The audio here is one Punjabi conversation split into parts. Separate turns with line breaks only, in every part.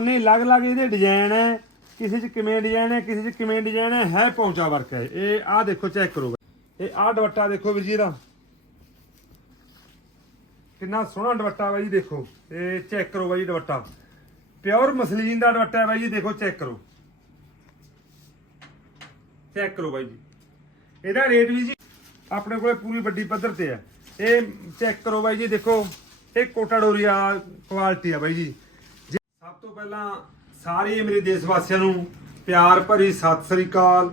ਉਹਨੇ ਅਲੱਗ-ਅਲੱਗ ਇਹਦੇ ਡਿਜ਼ਾਈਨ ਹੈ। ਕਿਸੇ 'ਚ ਕਿਵੇਂ ਡਿਜ਼ਾਈਨ ਹੈ, ਕਿਸੇ 'ਚ ਕਿਵੇਂ ਡਿਜ਼ਾਈਨ ਹੈ ਹੈ ਪੌਂਚਾ ਵਰਕ ਹੈ। ਇਹ ਆਹ ਦੇਖੋ ਚੈੱਕ ਕਰੋ। ਇਹ ਆਹ ਦੁਪੱਟਾ ਦੇਖੋ ਵੀਰ ਜੀ ਦਾ ਕਿੰਨਾ ਸੋਹਣਾ ਦੁਪੱਟਾ ਬਾਈ ਦੇਖੋ। ਇਹ ਚੈੱਕ ਕਰੋ ਬਾਈ ਜੀ ਦੁਪੱਟਾ। ਪਿਓਰ ਮਸਲੀਨ ਦਾ ਦੁਪੱਟਾ ਬਾਈ ਜੀ, ਦੇਖੋ ਚੈੱਕ ਕਰੋ। ਚੈੱਕ ਕਰੋ ਬਾਈ ਜੀ। ਇਹਦਾ ਰੇਟ ਵੀ ਜੀ ਆਪਣੇ ਕੋਲੇ ਪੂਰੀ ਵੱਡੀ ਪੱਧਰ ਤੇ ਹੈ। ਇਹ ਚੈੱਕ ਕਰੋ ਬਾਈ ਜੀ, ਦੇਖੋ। ਇਹ ਕੋਟਾ ਡੋਰੀਆ ਕੁਆਲਿਟੀ ਆ ਬਾਈ ਜੀ। ਤੋਂ ਪਹਿਲਾਂ ਸਾਰੇ ਮੇਰੇ ਦੇਸ਼ ਵਾਸੀਆਂ ਨੂੰ ਪਿਆਰ ਭਰੀ ਸਤਿ ਸ੍ਰੀ ਅਕਾਲ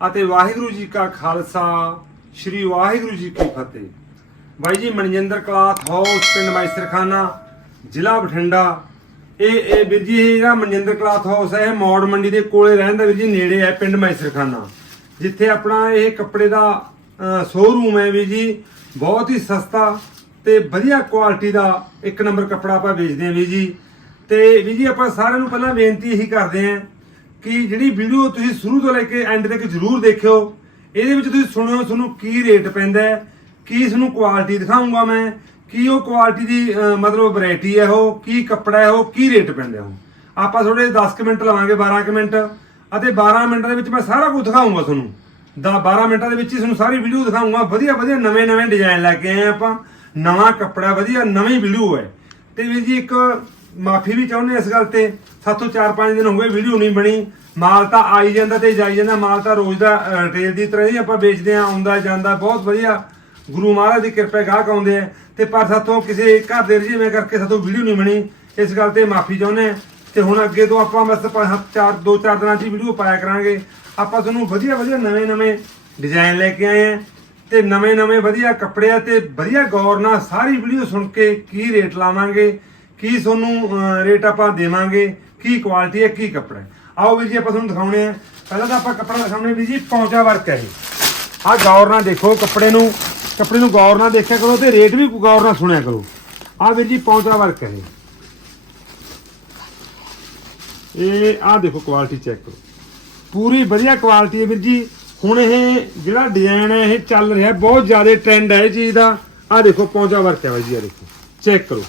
ਅਤੇ ਵਾਹਿਗੁਰੂ ਜੀ ਕਾ ਖਾਲਸਾ, ਸ੍ਰੀ ਵਾਹਿਗੁਰੂ ਜੀ ਕੀ ਫਤਿਹ। ਬਾਈ ਜੀ, ਮਨਜਿੰਦਰ ਕਲਾਥ ਹਾਊਸ, ਪਿੰਡ ਮੈਸਰਖਾਨਾ, ਜ਼ਿਲ੍ਹਾ ਬਠਿੰਡਾ। ਇਹ ਇਹ ਵੀਰ ਜੀ, ਇਹ ਜਿਹੜਾ ਮਨਜਿੰਦਰ ਕਲਾਥ ਹਾਊਸ ਹੈ, ਇਹ ਮੌੜ ਮੰਡੀ ਦੇ ਕੋਲੇ ਰਹਿੰਦਾ ਵੀਰ ਜੀ, ਨੇੜੇ ਹੈ ਪਿੰਡ ਮੈਸਰਖਾਨਾ। ਜਿੱਥੇ ਆਪਣਾ ਇਹ ਕੱਪੜੇ ਦਾ ਸ਼ੋਰੂਮ ਹੈ ਵੀਰ ਜੀ। ਬਹੁਤ ਹੀ ਸਸਤਾ ਤੇ ਵਧੀਆ ਕੁਆਲਿਟੀ ਦਾ ਇੱਕ ਨੰਬਰ ਕੱਪੜਾ ਆਪਾਂ ਵੇਚਦੇ ਹਾਂ ਵੀਰ ਜੀ। ਤੇ ਵੀਰ ਜੀ ਆਪਾਂ ਸਾਰਿਆਂ ਨੂੰ ਪਹਿਲਾਂ ਬੇਨਤੀ ਇਹੀ ਕਰਦੇ ਹਾਂ ਕਿ ਜਿਹੜੀ ਵੀਡੀਓ ਤੁਸੀਂ ਸ਼ੁਰੂ ਤੋਂ ਲੈ ਕੇ ਐਂਡ ਤੱਕ ਜ਼ਰੂਰ ਦੇਖਿਓ, ਇਹਦੇ ਵਿੱਚ ਤੁਸੀਂ ਸੁਣਿਓ, ਤੁਹਾਨੂੰ ਕੀ ਰੇਟ ਪੈਂਦਾ ਹੈ, ਕੀ ਇਸ ਕੁਆਲਿਟੀ ਦਿਖਾਉਂਗਾ ਮੈਂ, ਕੀ ਉਹ ਕੁਆਲਿਟੀ ਦੀ ਮਤਲਬ ਵੈਰਾਈਟੀ ਹੈ ਉਹ, ਕੀ ਕੱਪੜਾ ਹੈ ਉਹ, ਕੀ ਰੇਟ ਪੈਂਦਾ ਉਹ। ਆਪਾਂ ਥੋੜੇ 10 ਕੁ ਮਿੰਟ ਲਵਾਂਗੇ 12 ਕੁ ਮਿੰਟ, ਅਤੇ 12 ਮਿੰਟਾਂ ਦੇ ਵਿੱਚ ਮੈਂ ਸਾਰਾ ਕੁਝ ਦਿਖਾਉਂਗਾ ਤੁਹਾਨੂੰ। ਦਾ 12 ਮਿੰਟਾਂ ਦੇ ਵਿੱਚ ਹੀ ਤੁਹਾਨੂੰ ਸਾਰੀ ਵੀਡੀਓ ਦਿਖਾਉਂਗਾ ਵਧੀਆ ਵਧੀਆ ਨਵੇਂ ਨਵੇਂ ਡਿਜ਼ਾਈਨ ਲੈ ਕੇ ਆਏ ਹਾਂ ਆਪਾਂ। ਨਵਾਂ ਕੱਪੜਾ, ਵਧੀਆ ਨਵੀਂ ਵੀਡੀਓ ਹੈ। ਤੇ ਵੀਰ ਜੀ ਇੱਕ ਮਾਫੀ ਵੀ ਚਾਹੁੰਦੇ ਇਸ ਗੱਲ ਤੇ। ਸਾਤੋਂ 4-5 ਦਿਨ ਹੋ ਗਏ, ਵੀਡੀਓ ਨਹੀਂ ਬਣੀ। ਮਾਲ ਤਾਂ ਆਈ ਜਾਂਦਾ ਤੇ ਜਾਈ ਜਾਂਦਾ। ਮਾਲ ਤਾਂ ਰੋਜ਼ ਦਾ ਰਿਟੇਲ ਦੀ ਤਰ੍ਹਾਂ ਹੀ ਆਪਾਂ ਵੇਚਦੇ ਆ ਆਉਂਦਾ, ਜਾਂਦਾ। ਬਹੁਤ ਵਧੀਆ। ਗੁਰੂ ਮਹਾਰਾਜ ਦੀ ਕਿਰਪਾ ਗਾਹਕ ਆਉਂਦੇ ਆ। ਤੇ ਪਰ ਸਾਤੋਂ ਕਿਸੇ ਘਰ ਦੇ ਰਜੀਵੇਂ ਕਰਕੇ ਸਾਤੋਂ ਵੀਡੀਓ ਨਹੀਂ ਬਣੀ, ਇਸ ਗੱਲ ਤੇ ਮਾਫੀ ਚਾਹੁੰਦੇ ਆ। ਤੇ ਹੁਣ ਅੱਗੇ ਤੋਂ ਆਪਾਂ ਬਸ ਪ- ਹ- ਚਾਰ, ਦੋ, ਚਾਰ ਦਿਨਾਂ 'ਚ ਵੀਡੀਓ ਪਾਇਆ ਕਰਾਂਗੇ। ਆਪਾਂ ਤੁਹਾਨੂੰ ਵਧੀਆ ਵਧੀਆ ਨਵੇਂ ਨਵੇਂ ਡਿਜ਼ਾਈਨ ਲੈ ਕੇ ਆਏ ਆ। ਤੇ ਨਵੇਂ ਨਵੇਂ ਵਧੀਆ ਕੱਪੜੇ ਆ ਤੇ ਵਧੀਆ ਗੌਰ ਨਾਲ ਸਾਰੀ ਵੀਡੀਓ ਸੁਣ ਕੇ ਕੀ ਰੇਟ ਲਾਵਾਂਗੇ। ਕੀ ਤੁਹਾਨੂੰ ਰੇਟ ਆਪਾਂ ਦੇਵਾਂਗੇ, ਕੀ ਕੁਆਲਿਟੀ ਹੈ, ਕੀ ਕੱਪੜਾ ਆਓ ਵੀਰ ਜੀ, ਆਪਾਂ ਤੁਹਾਨੂੰ ਦਿਖਾਉਣੇ ਆ। ਪਹਿਲਾਂ ਤਾਂ ਆਪਾਂ ਕੱਪੜਾ ਦਿਖਾਉਣੇ ਵੀਰ ਜੀ, ਪੌਂਚਾ ਵਰਕ ਹੈ ਇਹ। ਆਹ ਗੌਰ ਨਾਲ ਦੇਖੋ ਕੱਪੜੇ ਨੂੰ ਕੱਪੜੇ ਨੂੰ ਗੌਰ ਨਾਲ ਦੇਖਿਆ ਕਰੋ ਤੇ ਰੇਟ ਵੀ ਗੌਰ ਨਾਲ ਸੁਣਿਆ ਕਰੋ। ਆਹ ਵੀਰ ਜੀ, ਪੌਂਚਾ ਵਰਕ ਹੈ ਇਹ। ਇਹ, ਆਹ ਦੇਖੋ ਕੁਆਲਿਟੀ ਚੈੱਕ ਕਰੋ। ਪੂਰੀ ਵਧੀਆ ਕੁਆਲਿਟੀ ਹੈ ਵੀਰ ਜੀ। ਹੁਣ ਇਹ ਜਿਹੜਾ ਡਿਜ਼ਾਈਨ ਹੈ, ਇਹ ਚੱਲ ਰਿਹਾ, ਬਹੁਤ ਜ਼ਿਆਦਾ ਟ੍ਰੈਂਡ ਹੈ ਇਹ ਚੀਜ਼ ਦਾ। ਆਹ ਦੇਖੋ ਪੌਂਚਾ ਵਰਕ ਹੈ ਬਾਈ ਜੀ, ਆਹ ਦੇਖੋ। ਚੈੱਕ ਕਰੋ।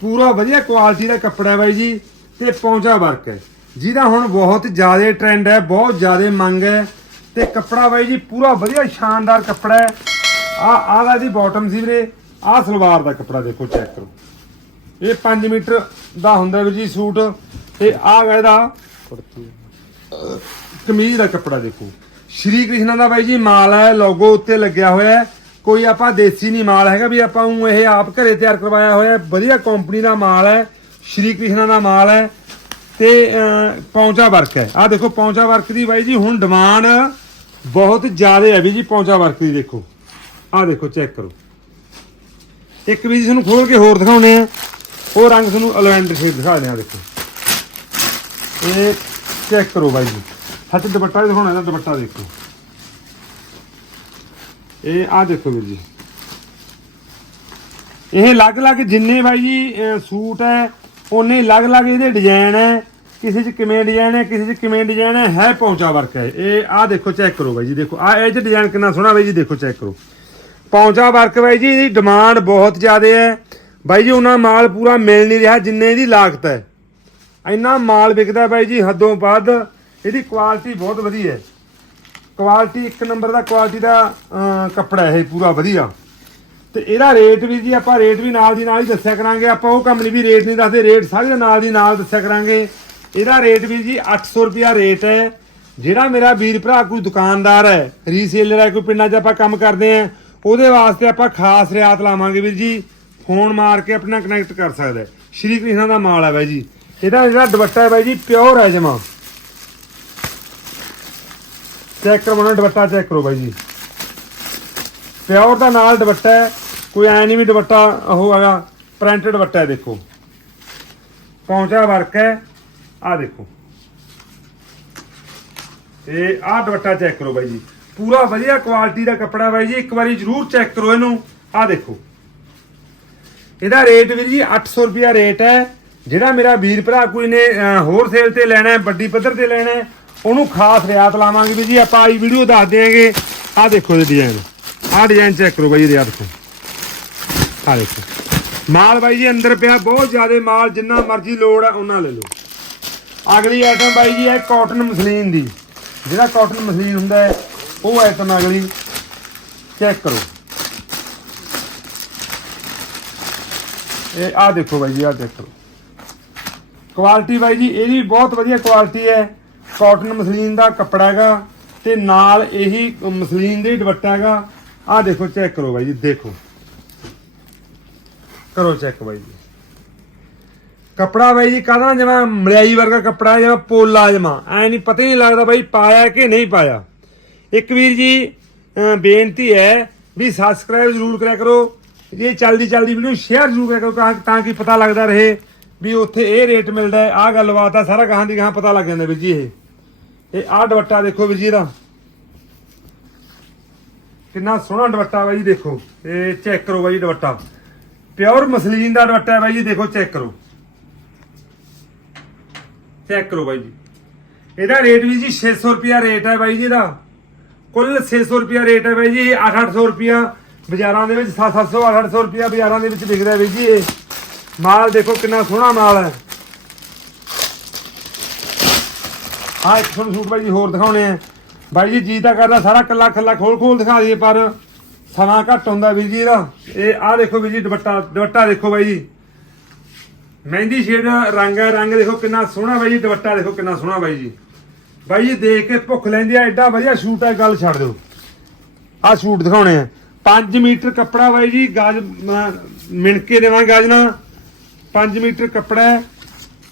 ਪੂਰਾ ਵਧੀਆ ਕੁਆਲਿਟੀ ਦਾ ਕੱਪੜਾ ਹੈ ਬਾਈ ਜੀ, ਤੇ ਪੌਂਚਾ ਵਰਕ ਹੈ। ਜਿਹਦਾ ਹੁਣ ਬਹੁਤ ਜ਼ਿਆਦਾ ਟ੍ਰੈਂਡ ਹੈ, ਬਹੁਤ ਜ਼ਿਆਦਾ ਮੰਗ ਹੈ। ਤੇ ਕੱਪੜਾ ਬਾਈ ਜੀ, ਪੂਰਾ ਵਧੀਆ ਸ਼ਾਨਦਾਰ ਕੱਪੜਾ ਹੈ। ਆ ਆਹ ਦਾ ਦੀ ਬਾਟਮ ਸੀ ਵੀਰੇ ਆਹ ਸਲਵਾਰ ਦਾ ਕੱਪੜਾ ਦੇਖੋ ਚੈੱਕ ਕਰੋ। ਇਹ 5 ਮੀਟਰ ਦਾ ਹੁੰਦਾ ਵੀਰ ਜੀ ਸੂਟ, ਤੇ ਆਹ ਗਾ ਇਹਦਾ ਕਮੀਜ਼ ਦਾ ਕੱਪੜਾ ਦੇਖੋ। ਸ਼੍ਰੀ ਕ੍ਰਿਸ਼ਨਾ ਦਾ ਬਾਈ ਜੀ ਮਾਲ ਹੈ ਲੋਗੋ ਉੱਤੇ ਲੱਗਿਆ ਹੋਇਆ ਹੈ। ਕੋਈ ਆਪਾਂ ਦੇਸੀ ਨਹੀਂ ਮਾਲ ਹੈਗਾ ਵੀ ਆਪਾਂ ਨੂੰ ਇਹ ਆਪ ਘਰੇ ਤਿਆਰ ਕਰਵਾਇਆ ਹੋਇਆ ਵਧੀਆ ਕੰਪਨੀ ਦਾ ਮਾਲ ਹੈ ਸ਼੍ਰੀ ਕ੍ਰਿਸ਼ਨਾ ਦਾ ਮਾਲ ਹੈ ਤੇ ਅਹ, ਪੌਂਚਾ ਵਰਕ ਹੈ। ਆਹ ਦੇਖੋ ਪੌਂਚਾ ਵਰਕ ਦੀ ਬਾਈ ਜੀ ਹੁਣ ਡਿਮਾਂਡ ਬਹੁਤ ਜ਼ਿਆਦਾ ਹੈ ਵੀ ਜੀ ਪੌਂਚਾ ਵਰਕ ਦੀ ਦੇਖੋ। ਆਹ ਦੇਖੋ ਚੈੱਕ ਕਰੋ। ਇੱਕ ਵੀ ਜੀ ਤੁਹਾਨੂੰ ਖੋਲ ਕੇ ਹੋਰ ਦਿਖਾਉਣੇ ਆ। ਉਹ ਰੰਗ ਤੁਹਾਨੂੰ ਅਲਵੈਂਡਰ ਸ਼ੇਡ ਦਿਖਾ ਦਿਆਂ ਦੇਖੋ। ਇਹ ਚੈੱਕ ਕਰੋ ਬਾਈ ਜੀ। ਸੱਚ ਦੁਪੱਟਾ ਵੀ ਦਿਖਾਉਣਾ ਇਹਦਾ ਦੁਪੱਟਾ ਦੇਖੋ। ਇਹ ਆ ਦੇਖੋ ਵੀਰ ਜੀ। ਇਹ ਅਲੱਗ-ਅਲੱਗ ਜਿੰਨੇ ਬਾਈ ਜੀ ਸੂਟ ਹੈ ਉਹਨੇ ਅਲੱਗ-ਅਲੱਗ ਇਹਦੇ ਡਿਜ਼ਾਈਨ ਹੈ, ਕਿਸੇ 'ਚ ਕਿਵੇਂ ਡਿਜ਼ਾਈਨ ਹੈ, ਕਿਸੇ 'ਚ ਕਿਵੇਂ ਡਿਜ਼ਾਈਨ ਹੈ ਹੈ ਪੌਂਚਾ ਵਰਕ ਹੈ। ਇਹ ਆ ਦੇਖੋ ਚੈੱਕ ਕਰੋ ਬਾਈ ਜੀ, ਦੇਖੋ, ਆ ਇਹ 'ਚ ਡਿਜ਼ਾਈਨ ਕਿੰਨਾ ਸੋਹਣਾ ਬਾਈ ਜੀ, ਦੇਖੋ ਚੈੱਕ ਕਰੋ। ਪੌਂਚਾ ਵਰਕ ਬਾਈ ਜੀ, ਇਹਦੀ ਡਿਮਾਂਡ ਬਹੁਤ ਜ਼ਿਆਦਾ ਹੈ। ਬਾਈ ਜੀ, ਉਹਨਾਂ ਮਾਲ ਪੂਰਾ ਮਿਲ ਨਹੀਂ ਰਿਹਾ, ਜਿੰਨੇ ਇਹਦੀ ਲਾਗਤ ਹੈ। ਇੰਨਾ ਮਾਲ ਵਿਕਦਾ ਬਾਈ ਜੀ, ਹੱਦੋਂ ਵੱਧ ਇਹਦੀ ਕੁਆਲਿਟੀ ਬਹੁਤ ਵਧੀਆ ਹੈ। ਕੁਆਲਿਟੀ ਇੱਕ ਨੰਬਰ ਦਾ ਕੁਆਲਿਟੀ ਦਾ ਕੱਪੜਾ ਇਹ ਪੂਰਾ ਵਧੀਆ। ਤੇ ਇਹਦਾ ਰੇਟ ਵੀ ਜੀ, ਆਪਾਂ ਰੇਟ ਵੀ ਨਾਲ ਦੀ ਨਾਲ ਹੀ ਦੱਸਿਆ ਕਰਾਂਗੇ। ਆਪਾਂ ਉਹ ਕੰਪਨੀ ਵੀ ਰੇਟ ਨਹੀਂ ਦੱਸਦੇ ਰੇਟ ਸਾਰੇ ਨਾਲ ਦੀ ਨਾਲ ਦੱਸਿਆ ਕਰਾਂਗੇ। ਇਹਦਾ ਰੇਟ ਵੀ ਜੀ 800 ਰੁਪਿਆ ਰੇਟ ਹੈ। ਜਿਹੜਾ ਮੇਰਾ ਵੀਰ ਭਰਾ ਕੋਈ ਦੁਕਾਨਦਾਰ ਹੈ ਰੀਸੇਲਰ ਹੈ, ਕੋਈ ਪਿੰਡਾਂ 'ਚ ਆਪਾਂ ਕੰਮ ਕਰਦੇ ਆ ਉਹਦੇ ਵਾਸਤੇ ਆਪਾਂ ਖਾਸ ਰਿਆਤ ਲਾਵਾਂਗੇ ਵੀਰ ਜੀ। ਫੋਨ ਮਾਰ ਕੇ ਆਪਣਾ ਕਨੈਕਟ ਕਰ ਸਕਦਾ ਸ਼੍ਰੀ ਕ੍ਰਿਸ਼ਨ ਦਾ ਮਾਲ ਹੈ ਬਾਈ ਜੀ। ਇਹਦਾ ਜਿਹੜਾ ਦੁਪੱਟਾ ਹੈ ਬਾਈ ਜੀ ਪਿਓਰ ਹੈ ਜਮਾ। ਚੈੱਕ ਕਰਵਾਉਣਾ ਮਨੋ ਦੁਪੱਟਾ ਚੈੱਕ ਕਰੋ ਬਾਈ ਜੀ। ਪਿਓਰ ਦਾ ਨਾਲ ਦੁਪੱਟਾ ਹੈ, ਕੋਈ ਐ ਨਹੀਂ ਵੀ ਦੁਪੱਟਾ ਉਹ ਹੈਗਾ ਪ੍ਰਿੰਟਡ ਦੁਪੱਟਾ ਦੇਖੋ। ਪੌਂਚਾ ਵਰਕ ਹੈ ਆ ਦੇਖੋ। ਇਹ ਆਹ ਦੁਪੱਟਾ ਚੈੱਕ ਕਰੋ ਬਾਈ ਜੀ। ਪੂਰਾ ਵਧੀਆ ਕੁਆਲਿਟੀ ਦਾ ਕੱਪੜਾ ਬਾਈ ਜੀ, ਇੱਕ ਵਾਰੀ ਜਰੂਰ ਚੈੱਕ ਕਰੋ ਇਹਨੂੰ, ਆਹ ਦੇਖੋ। ਇਹਦਾ ਰੇਟ ਵੀਰ ਜੀ 800 ਰੁਪਿਆ ਰੇਟ ਹੈ, ਜਿਹੜਾ ਮੇਰਾ ਵੀਰ ਭਰਾ ਕੋਈ ਨੇ ਹੋਰ ਸੇਲ ਤੇ ਲੈਣਾ ਹੈ, ਵੱਡੀ ਪੱਧਰ ਤੇ ਲੈਣਾ ਹੈ ਉਹਨੂੰ ਖਾਸ ਰਿਆਤ ਲਾਵਾਂਗੇ ਵੀ ਜੀ, ਆਪਾਂ ਆਈ ਵੀਡੀਓ ਦੱਸ ਦਿਆਂਗੇ। ਆਹ ਦੇਖੋ ਇਹ ਡਿਜ਼ਾਈਨ ਆਹ ਡਿਜ਼ਾਈਨ ਚੈੱਕ ਕਰੋ ਬਾਈ ਇਹ ਦੇਖੋ। ਆਹ ਦੇਖੋ। ਮਾਲ ਬਾਈ ਜੀ, ਅੰਦਰ ਪਿਆ ਬਹੁਤ ਜ਼ਿਆਦਾ ਮਾਲ, ਜਿੰਨਾ ਮਰਜ਼ੀ ਲੋੜ ਹੈ ਉਹਨਾਂ ਲੈ ਲਓ। ਅਗਲੀ ਆਈਟਮ ਬਾਈ ਜੀ ਹੈ ਕਾਟਨ ਮਸਲੀਨ ਦੀ। ਜਿਹੜਾ ਕਾਟਨ ਮਸਲੀਨ ਹੁੰਦਾ ਹੈ, ਉਹ ਆਈਟਮ ਅਗਲੀ ਚੈੱਕ ਕਰੋ। ਇਹ ਆ ਦੇਖੋ ਬਾਈ ਜੀ ਆ ਚੈੱਕ ਕਰੋ। ਕੁਆਲਿਟੀ ਬਾਈ ਜੀ, ਇਹਦੀ ਬਹੁਤ ਵਧੀਆ ਕੁਆਲਿਟੀ ਹੈ। ਕਾਟਨ ਮਸਲੀਨ ਦਾ ਕੱਪੜਾ ਹੈਗਾ ਤੇ ਨਾਲ ਇਹੀ ਮਸਲੀਨ ਦੇ ਦੁਪੱਟਾ ਹੈਗਾ। ਆਹ ਦੇਖੋ ਚੈੱਕ ਕਰੋ ਬਾਈ ਜੀ, ਦੇਖੋ। ਕਰੋ ਚੈੱਕ ਬਾਈ ਜੀ। ਕੱਪੜਾ ਬਾਈ ਜੀ, ਕਾਹਦਾ ਜਮਾ ਮਲਿਆਈ ਵਰਗਾ ਕੱਪੜਾ ਹੈ ਜਮਾ ਪੋਲਾ ਜਮਾ। ਐ ਨਹੀਂ, ਪਤਾ ਹੀ ਨਹੀਂ ਲੱਗਦਾ ਬਾਈ ਪਾਇਆ ਕਿ ਨਹੀਂ ਪਾਇਆ। ਇੱਕ ਵੀਰ ਜੀ ਬੇਨਤੀ ਹੈ ਵੀ ਸਬਸਕ੍ਰਾਈਬ ਜ਼ਰੂਰ ਕਰਿਆ ਕਰੋ। ਇਹ ਚੱਲਦੀ ਚੱਲਦੀ ਵੀਡੀਓ ਸ਼ੇਅਰ ਜ਼ਰੂਰ ਕਰਿਆ ਕਰੋ, ਤਾਂ- ਕਿ ਪਤਾ ਲੱਗਦਾ ਰਹੇ ਵੀ ਉੱਥੇ ਇਹ ਰੇਟ ਮਿਲਦਾ ਹੈ। ਆਹ ਗੱਲਬਾਤ ਆ, ਸਾਰਾ ਕਹਾਂ ਦੀ ਕਹਾਂ ਪਤਾ ਲੱਗ ਜਾਂਦਾ ਵੀਰ ਜੀ ਇਹ। ਇਹ ਆਹ ਦੁਪੱਟਾ ਦੇਖੋ ਵੀਰ ਜੀ ਇਹਦਾ। ਕਿੰਨਾ ਸੋਹਣਾ ਦੁਪੱਟਾ ਬਾਈ ਜੀ ਦੇਖੋ। ਇਹ ਚੈੱਕ ਕਰੋ ਬਾਈ ਜੀ ਦੁਪੱਟਾ। ਪਿਓਰ ਮਸਲੀਨ ਦਾ ਦੁਪੱਟਾ ਹੈ ਬਾਈ ਜੀ ਦੇਖੋ ਚੈੱਕ ਕਰੋ। ਚੈੱਕ ਕਰੋ ਬਾਈ ਜੀ। ਇਹਦਾ ਰੇਟ ਵੀ ਜੀ 600 ਰੁਪਿਆ ਰੇਟ ਹੈ ਬਾਈ ਜੀ ਦਾ ਕੁੱਲ 600 ਰੁਪਿਆ ਰੇਟ ਹੈ ਬਾਈ ਜੀ 8-800 ਰੁਪਿਆ ਬਾਜ਼ਾਰਾਂ ਦੇ ਵਿੱਚ 7-700 8-800 ਰੁਪਿਆ ਬਾਜ਼ਾਰਾਂ ਦੇ ਵਿੱਚ ਵਿਕਦਾ ਬਾਈ ਜੀ ਇਹ। ਮਾਲ ਦੇਖੋ ਕਿੰਨਾ ਸੋਹਣਾ ਮਾਲ ਹੈ। ਆ ਇੱਕ ਤੁਹਾਨੂੰ ਸੂਟ ਬਾਈ ਜੀ ਹੋਰ ਦਿਖਾਉਣੇ ਆ। ਬਾਈ ਜੀ ਜੀ ਤਾਂ ਕਰਦਾ ਸਾਰਾ ਕੱਲਾ ਕੱਲਾ ਖੋਲ ਖੋਲ ਦਿਖਾ ਦਈਏ ਪਰ ਸਮਾਂ ਘੱਟ ਹੁੰਦਾ ਵੀਰ ਜੀ ਦਾ ਇਹ ਆ ਦੇਖੋ ਵੀਰ ਜੀ ਦੁਪੱਟਾ ਦੁਪੱਟਾ ਦੇਖੋ ਬਾਈ ਜੀ। ਮਹਿੰਦੀ ਸ਼ੇਡ ਰੰਗ ਹੈ ਰੰਗ ਦੇਖੋ ਕਿੰਨਾ ਸੋਹਣਾ ਬਾਈ ਜੀ ਦੁਪੱਟਾ ਦੇਖੋ ਕਿੰਨਾ ਸੋਹਣਾ ਬਾਈ ਜੀ। ਬਾਈ ਜੀ ਦੇਖ ਕੇ ਭੁੱਖ ਲੈਂਦੀ ਆ ਐਡਾ ਵਧੀਆ ਸੂਟ ਹੈ ਗੱਲ ਛੱਡ ਦਿਓ। ਆ ਸੂਟ ਦਿਖਾਉਣੇ ਆ। 5 ਮੀਟਰ ਕੱਪੜਾ ਬਾਈ ਜੀ ਗਾਜ ਅਮ, ਮਿਣ ਕੇ ਦੇਵਾਂ ਗਾਜ ਨਾ 5 ਮੀਟਰ ਕੱਪੜਾ ਹੈ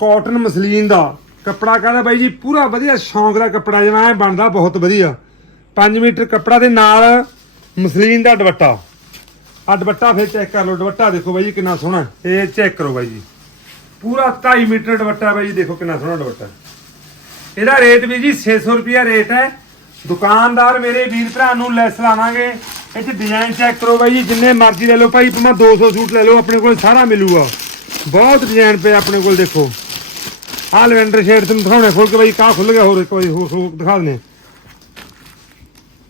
ਕਾਟਨ ਮਸਲੀਨ ਦਾ। ਕੱਪੜਾ ਕਹਿੰਦਾ ਬਾਈ ਜੀ? ਪੂਰਾ ਵਧੀਆ ਸ਼ੌਂਕ ਦਾ ਕੱਪੜਾ ਜਿਵੇਂ ਐ ਬਣਦਾ, ਬਹੁਤ ਵਧੀਆ। 5 ਮੀਟਰ ਕੱਪੜਾ ਦੇ ਨਾਲ ਮਸਲੀਨ ਦਾ ਦੁਪੱਟਾ। ਆ ਦੁਪੱਟਾ ਫਿਰ ਚੈੱਕ ਕਰ ਲਓ, ਦੁਪੱਟਾ ਦੇਖੋ ਬਾਈ ਜੀ, ਕਿੰਨਾ ਸੋਹਣਾ ਇਹ ਚੈੱਕ ਕਰੋ ਬਾਈ ਜੀ। ਪੂਰਾ 2.5 ਮੀਟਰ ਦੁਪੱਟਾ ਬਾਈ ਜੀ, ਦੇਖੋ ਕਿੰਨਾ ਸੋਹਣਾ ਦੁਪੱਟਾ ਇਹਦਾ ਰੇਟ ਵੀ ਜੀ 600 ਰੁਪਿਆ ਰੇਟ ਹੈ। ਦੁਕਾਨਦਾਰ ਮੇਰੇ ਵੀਰ ਭਰਾ ਨੂੰ ਲੈਸ ਲਾਵਾਂਗੇ। ਇਹ ਚ ਡਿਜ਼ਾਈਨ ਚੈੱਕ ਕਰੋ ਬਾਈ ਜੀ, ਜਿੰਨੇ ਮਰਜ਼ੀ ਲੈ ਲਓ। ਭਾਈ ਭਾਵੇਂ 200 ਸੂਟ ਲੈ ਲਓ, ਆਪਣੇ ਕੋਲ ਸਾਰਾ ਮਿਲੂਗਾ। ਬਹੁਤ ਡਿਜ਼ਾਈਨ ਪਏ ਆਪਣੇ ਕੋਲ, ਦੇਖੋ। ਆਹ ਲਵੈਂਡਰ ਸ਼ੇਡ ਤੁਹਾਨੂੰ ਦਿਖਾਉਣੇ, ਖੋਲ ਕੇ ਬਾਈ ਕਾ ਖੁੱਲ ਗਿਆ ਹੋਰ ਇੱਕ ਵਾਰੀ, ਹੋਰ ਹੋਰ ਦਿਖਾ ਦਨੇ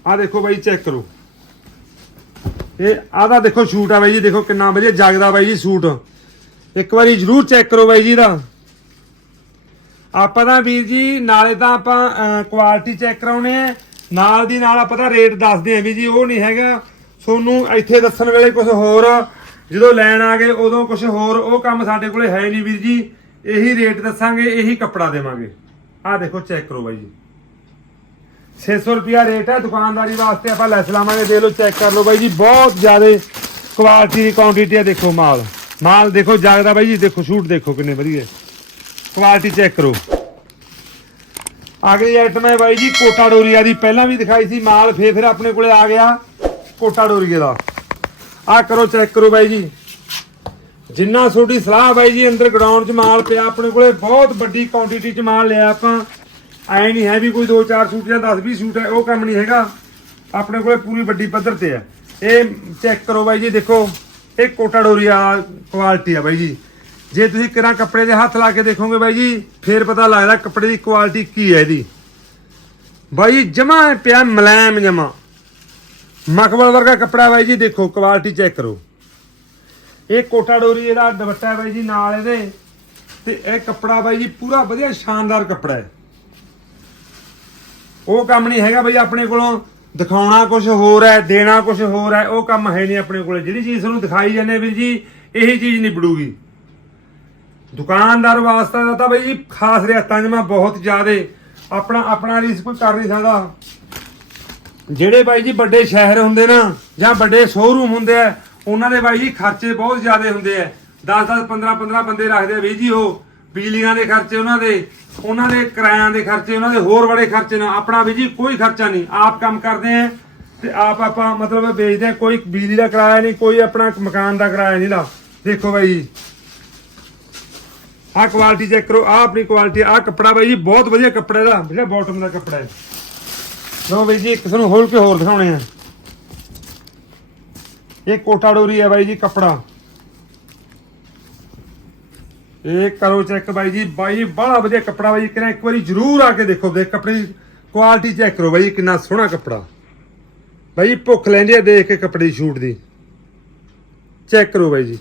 ਆਹ ਦੇਖੋ ਬਾਈ ਚੈੱਕ ਕਰੋ। ਇਹ ਆਦਾ ਦੇਖੋ ਸ਼ੂਟ ਆ ਬਾਈ ਜੀ, ਦੇਖੋ ਕਿੰਨਾ ਵਧੀਆ ਜਗਦਾ ਬਾਈ ਜੀ ਸੂਟ। ਇੱਕ ਵਾਰੀ ਜਰੂਰ ਚੈੱਕ ਕਰੋ ਬਾਈ ਜੀ ਦਾ। ਆਪਾਂ ਤਾਂ ਵੀਰ ਜੀ, ਨਾਲੇ ਤਾਂ ਆਪਾਂ ਕੁਆਲਿਟੀ ਚੈੱਕ ਕਰਾਉਣੇ ਆ। ਨਾਲ ਦੀ ਨਾਲ ਆਪਾਂ ਤਾਂ ਰੇਟ ਦੱਸਦੇ ਆ ਵੀ ਜੀ, ਉਹ ਨਹੀਂ ਹੈਗਾ। ਤੁਹਾਨੂੰ ਇੱਥੇ ਦੱਸਣ ਵੇਲੇ ਕੁਝ ਹੋਰ, ਜਦੋਂ ਲੈਣ ਆ ਗਏ, ਉਦੋਂ ਕੁਝ ਹੋਰ, ਉਹ ਕੰਮ ਸਾਡੇ ਕੋਲੇ ਹੈ ਨਹੀਂ ਵੀਰ ਜੀ। ਇਹੀ ਰੇਟ ਦੱਸਾਂਗੇ, ਇਹੀ ਕੱਪੜਾ ਦੇਵਾਂਗੇ। ਆਹ ਦੇਖੋ ਚੈੱਕ ਕਰੋ ਬਾਈ ਜੀ। 600 ਰੁਪਿਆ ਰੇਟ ਹੈ, ਦੁਕਾਨਦਾਰੀ ਵਾਸਤੇ ਆਪਾਂ ਲੈਸ ਲਾਵਾਂਗੇ ਦੇ ਲਓ ਚੈੱਕ ਕਰ ਲਓ ਬਾਈ ਜੀ, ਬਹੁਤ ਜ਼ਿਆਦਾ ਕੁਆਲਿਟੀ ਦੀ ਕੁਆਂਟੀਟੀ ਹੈ ਦੇਖੋ ਮਾਲ। ਮਾਲ ਦੇਖੋ, ਜਾਗਦਾ ਬਾਈ ਜੀ, ਦੇਖੋ, ਸ਼ੂਟ ਦੇਖੋ ਕਿੰਨੇ ਵਧੀਆ। ਕੁਆਲਿਟੀ ਚੈੱਕ ਕਰੋ। ਅਗਲੀ ਆਈਟਮ ਹੈ ਬਾਈ ਜੀ, ਕੋਟਾ ਡੋਰੀਆ ਦੀ, ਪਹਿਲਾਂ ਵੀ ਦਿਖਾਈ ਸੀ, ਮਾਲ ਫੇਰ ਫਿਰ ਆਪਣੇ ਕੋਲੇ ਆ ਗਿਆ, ਕੋਟਾ ਡੋਰੀਏ ਦਾ। ਆਹ ਕਰੋ ਚੈੱਕ ਕਰੋ ਬਾਈ ਜੀ। ਜਿੰਨਾ ਤੁਹਾਡੀ ਸਲਾਹ ਬਾਈ ਜੀ ਅੰਦਰ ਗਰਾਊਂਡ 'ਚ ਮਾਲ ਪਿਆ, ਆਪਣੇ ਕੋਲੇ ਬਹੁਤ ਵੱਡੀ ਕੁਆਂਟੀਟੀ 'ਚ ਮਾਲ ਲਿਆ ਆਪਾਂ। ਐ ਨਹੀਂ ਹੈ ਵੀ ਕੋਈ 2-4 ਸੂਟ ਜਾਂ 10-20 ਸੂਟ ਹੈ, ਉਹ ਕੰਮ ਨਹੀਂ ਹੈਗਾ। ਆਪਣੇ ਕੋਲੇ ਪੂਰੀ ਵੱਡੀ ਪੱਧਰ ਤੇ ਹੈ। ਇਹ ਚੈੱਕ ਕਰੋ ਬਾਈ ਜੀ, ਦੇਖੋ, ਇਹ ਕੋਟਾ ਡੋਰੀਆ ਕੁਆਲਿਟੀ ਆ ਬਾਈ ਜੀ। ਜੇ ਤੁਸੀਂ ਕਿਰਾਂ ਕੱਪੜੇ ਦੇ ਹੱਥ ਲਾ ਕੇ ਦੇਖੋਗੇ ਬਾਈ ਜੀ, ਫੇਰ ਪਤਾ ਲੱਗਦਾ ਕੱਪੜੇ ਦੀ ਕੁਆਲਿਟੀ ਕੀ ਹੈ ਇਹਦੀ। ਬਾਈ ਜਮਾ ਪਿਆ ਮਲੈਮ ਜਮਾ। ਮਖਮਲ ਵਰਗਾ ਕੱਪੜਾ ਬਾਈ ਜੀ, ਦੇਖੋ ਕੁਆਲਿਟੀ ਚੈੱਕ ਕਰੋ। ਇਹ ਕੋਟਾ ਡੋਰੀ ਇਹਦਾ ਦੁਪੱਟਾ ਬਾਈ ਜੀ ਨਾਲ ਇਹਦੇ ਤੇ ਇਹ ਕੱਪੜਾ ਬਾਈ ਜੀ ਪੂਰਾ ਵਧੀਆ ਸ਼ਾਨਦਾਰ ਕੱਪੜਾ ਹੈ। ਉਹ ਕੰਮ ਨਹੀਂ ਹੈਗਾ ਬਾਈ ਆਪਣੇ ਕੋਲੋਂ, ਦਿਖਾਉਣਾ ਕੁਝ ਹੋਰ ਹੈ, ਦੇਣਾ ਕੁਝ ਹੋਰ ਹੈ, ਉਹ ਕੰਮ ਹੈ ਨਹੀਂ ਆਪਣੇ ਕੋਲੇ। ਜਿਹੜੀ ਚੀਜ਼ ਤੁਹਾਨੂੰ ਦਿਖਾਈ ਜਾਂਦੇ ਵੀਰ ਜੀ, ਇਹੀ ਚੀਜ਼ ਨਹੀਂ ਬੜੂਗੀ ਦੁਕਾਨਦਾਰ ਵਾਸਤੇ ਦਾ ਤਾਂ ਬਾਈ ਜੀ ਖਾਸ ਰਿਆਤਾਂ ਮੈਂ ਬਹੁਤ ਜ਼ਿਆਦੇ ਆਪਣਾ ਆਪਣਾ ਰੀਸ ਕੋਈ ਕਰ ਨਹੀਂ ਸਕਦਾ। ਜਿਹੜੇ ਬਾਈ ਜੀ ਵੱਡੇ ਸ਼ਹਿਰ ਹੁੰਦੇ ਨਾ ਜਾਂ ਵੱਡੇ ਸ਼ੋਰੂਮ ਹੁੰਦੇ ਆ ਉਹਨਾਂ ਦੇ ਬਾਈ ਜੀ ਖਰਚੇ ਬਹੁਤ ਜ਼ਿਆਦਾ ਹੁੰਦੇ ਆ। 10 10 15 15 ਬੰਦੇ ਰੱਖਦੇ ਆ ਵੀ ਜੀ ਉਹ। ਬਿਜਲੀਆਂ ਦੇ ਖਰਚੇ ਉਹਨਾਂ ਦੇ ਉਹਨਾਂ ਦੇ ਕਿਰਾਇਆਂ ਦੇ ਖਰਚੇ, ਉਹਨਾਂ ਦੇ ਹੋਰ ਬੜੇ ਖਰਚੇ ਨੇ। ਆਪਣਾ ਵੀ ਜੀ ਕੋਈ ਖਰਚਾ ਨਹੀਂ। ਆਪ ਕੰਮ ਕਰਦੇ ਆ ਤੇ ਆਪ ਆਪਾਂ ਮਤਲਬ ਵੇਚਦੇ ਆ। ਕੋਈ ਬਿਜਲੀ ਦਾ ਕਿਰਾਇਆ ਨਹੀਂ, ਕੋਈ ਆਪਣਾ ਮਕਾਨ ਦਾ ਕਿਰਾਇਆ ਨਹੀਂ ਲਾ। ਦੇਖੋ ਬਾਈ ਜੀ। ਆਹ ਕੁਆਲਿਟੀ ਚੈੱਕ ਕਰੋ। ਆਹ ਆਪਣੀ ਕੁਆਲਿਟੀ ਆਹ ਕੱਪੜਾ ਬਾਈ ਜੀ, ਬਹੁਤ ਵਧੀਆ ਕੱਪੜਾ ਇਹਦਾ। ਜਿਹੜਾ ਬਾਟਮ ਦਾ ਕੱਪੜਾ ਹੈ। ਲੋ ਬਾਈ ਜੀ, ਇੱਕ ਤੁਹਾਨੂੰ ਖੋਲ ਕੇ ਹੋਰ ਦਿਖਾਉਣੇ ਆ। ਇਹ ਕੋਟਾ ਡੋਰੀ ਹੈ ਬਾਈ ਜੀ, ਕਪੜਾ। ਇਹ ਕਰੋ ਚੈੱਕ ਬਾਈ ਜੀ, ਬਾਈ ਬੜਾ ਵਧੀਆ ਕਪੜਾ ਬਾਈ ਕਿਹਨਾਂ ਇੱਕ ਵਾਰੀ ਜ਼ਰੂਰ ਆ ਕੇ ਦੇਖੋ ਦੇ ਕਪੜੇ ਦੀ ਕੁਆਲਿਟੀ ਚੈੱਕ ਕਰੋ ਬਾਈ, ਕਿੰਨਾ ਸੋਹਣਾ ਕਪੜਾ। ਬਾਈ, ਭੁੱਖ ਲੈਂਦੇ ਆ ਦੇਖ ਕੇ ਕਪੜੇ ਦੀ ਸ਼ੂਟ ਦੀ। ਚੈੱਕ ਕਰੋ ਬਾਈ ਜੀ।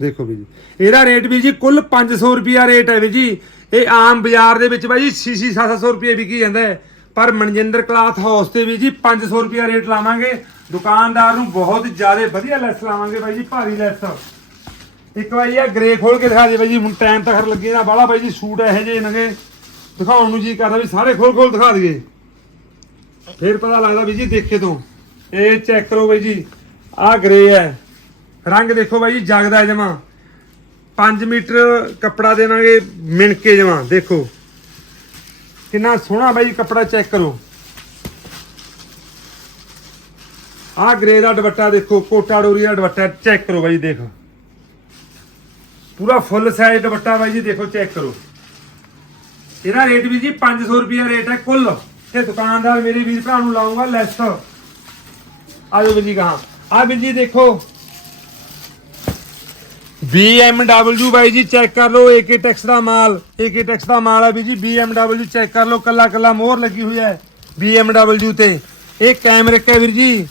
ਦੇਖੋ ਵੀ ਜੀ, ਇਹਦਾ ਰੇਟ ਵੀ ਜੀ ਕੁੱਲ 500 ਰੁਪਿਆ ਰੇਟ ਹੈ ਵੀ ਜੀ। ਇਹ ਆਮ ਬਾਜ਼ਾਰ ਦੇ ਵਿੱਚ ਬਾਈ 600 700 ਰੁਪਏ ਵਿਕੀ ਜਾਂਦਾ ਹੈ। ਪਰ ਮਨਜਿੰਦਰ ਕਲਾਥ ਹਾਊਸ ਤੇ ਵੀ ਜੀ 500 ਰੁਪਿਆ ਰੇਟ ਲਾਵਾਂਗੇ। ਦੁਕਾਨਦਾਰ ਨੂੰ ਬਹੁਤ ਜ਼ਿਆਦਾ ਵਧੀਆ ਲੈਸ ਲਾਵਾਂਗੇ ਬਾਈ ਜੀ, ਭਾਰੀ ਲੈਸ। ਇੱਕ ਵਾਰੀ ਇਹ ਗ੍ਰੇ ਖੋਲ ਕੇ ਦਿਖਾ ਦੇ ਬਾਈ ਜੀ, ਹੁਣ ਟਾਈਮ ਤਾਂ ਖਰ ਲੱਗੇ ਨਾ ਬਾਹਲਾ ਬਾਈ ਜੀ, ਸੂਟ ਇਹੋ ਜਿਹੇ ਨਗੇ। ਦਿਖਾਉਣ ਨੂੰ ਜੀ ਕਰਦਾ ਵੀ ਸਾਰੇ ਖੋਲ ਖੋਲ ਦਿਖਾ ਦਈਏ। ਫਿਰ ਪਤਾ ਲੱਗਦਾ ਵੀ ਜੀ ਦੇਖੇ ਤੋਂ। ਇਹ ਚੈੱਕ ਕਰੋ ਬਾਈ ਜੀ, ਆਹ ਗ੍ਰੇ ਹੈ। ਰੰਗ ਦੇਖੋ ਬਾਈ ਜੀ, ਜਗਦਾ ਜਮਾ। 5 ਮੀਟਰ ਕੱਪੜਾ ਦੇਵਾਂਗੇ ਮਿਣ ਕੇ ਜਮਾ, ਦੇਖੋ। ਕਿੰਨਾ ਸੋਹਣਾ ਬਾਈ ਕੱਪੜਾ ਚੈੱਕ ਕਰੋ। ਆਹ ਗ੍ਰੇ ਦਾ ਦੁਪੱਟਾ ਦੇਖੋ, ਕੋਟਾ ਡੋਰੀ ਦਾ ਦੁਪੱਟਾ ਚੈੱਕ ਕਰੋ ਬਾਈ ਦੇਖੋ। ਪੂਰਾ ਫੁੱਲ ਸਾਈਜ਼ ਦੁਪੱਟਾ ਬਾਈ ਜੀ, ਦੇਖੋ ਚੈੱਕ ਕਰੋ। ਇਹਦਾ ਰੇਟ ਵੀ ਜੀ 500 ਰੁਪਿਆ ਰੇਟ ਹੈ ਕੁੱਲ। ਤੇ ਦੁਕਾਨਦਾਰ ਮੇਰੇ ਵੀਰ ਭਰਾ ਨੂੰ ਲਾਉਂਗਾ ਲੈਸ ਆਜੋ ਵੀ ਜੀ ਕਹਾ ਆ ਵੀ ਜੀ ਦੇਖੋ BMW ਬਾਈ ਜੀ ਚੈੱਕ ਕਰ ਲਓ AK ਟੈਕਸ ਦਾ ਮਾਲ AK ਟੈਕਸ ਦਾ ਮਾਲ ਹੈ ਵੀ ਜੀ BMW ਚੈੱਕ ਕਰ ਲਓ, ਕੱਲਾ ਕੱਲਾ ਮੋਹਰ ਲੱਗੀ ਹੋਈ ਹੈ BMW ਤੇ। ਇਹ ਕੈਮਰੇ ਕਾ ਵੀਰ ਜੀ,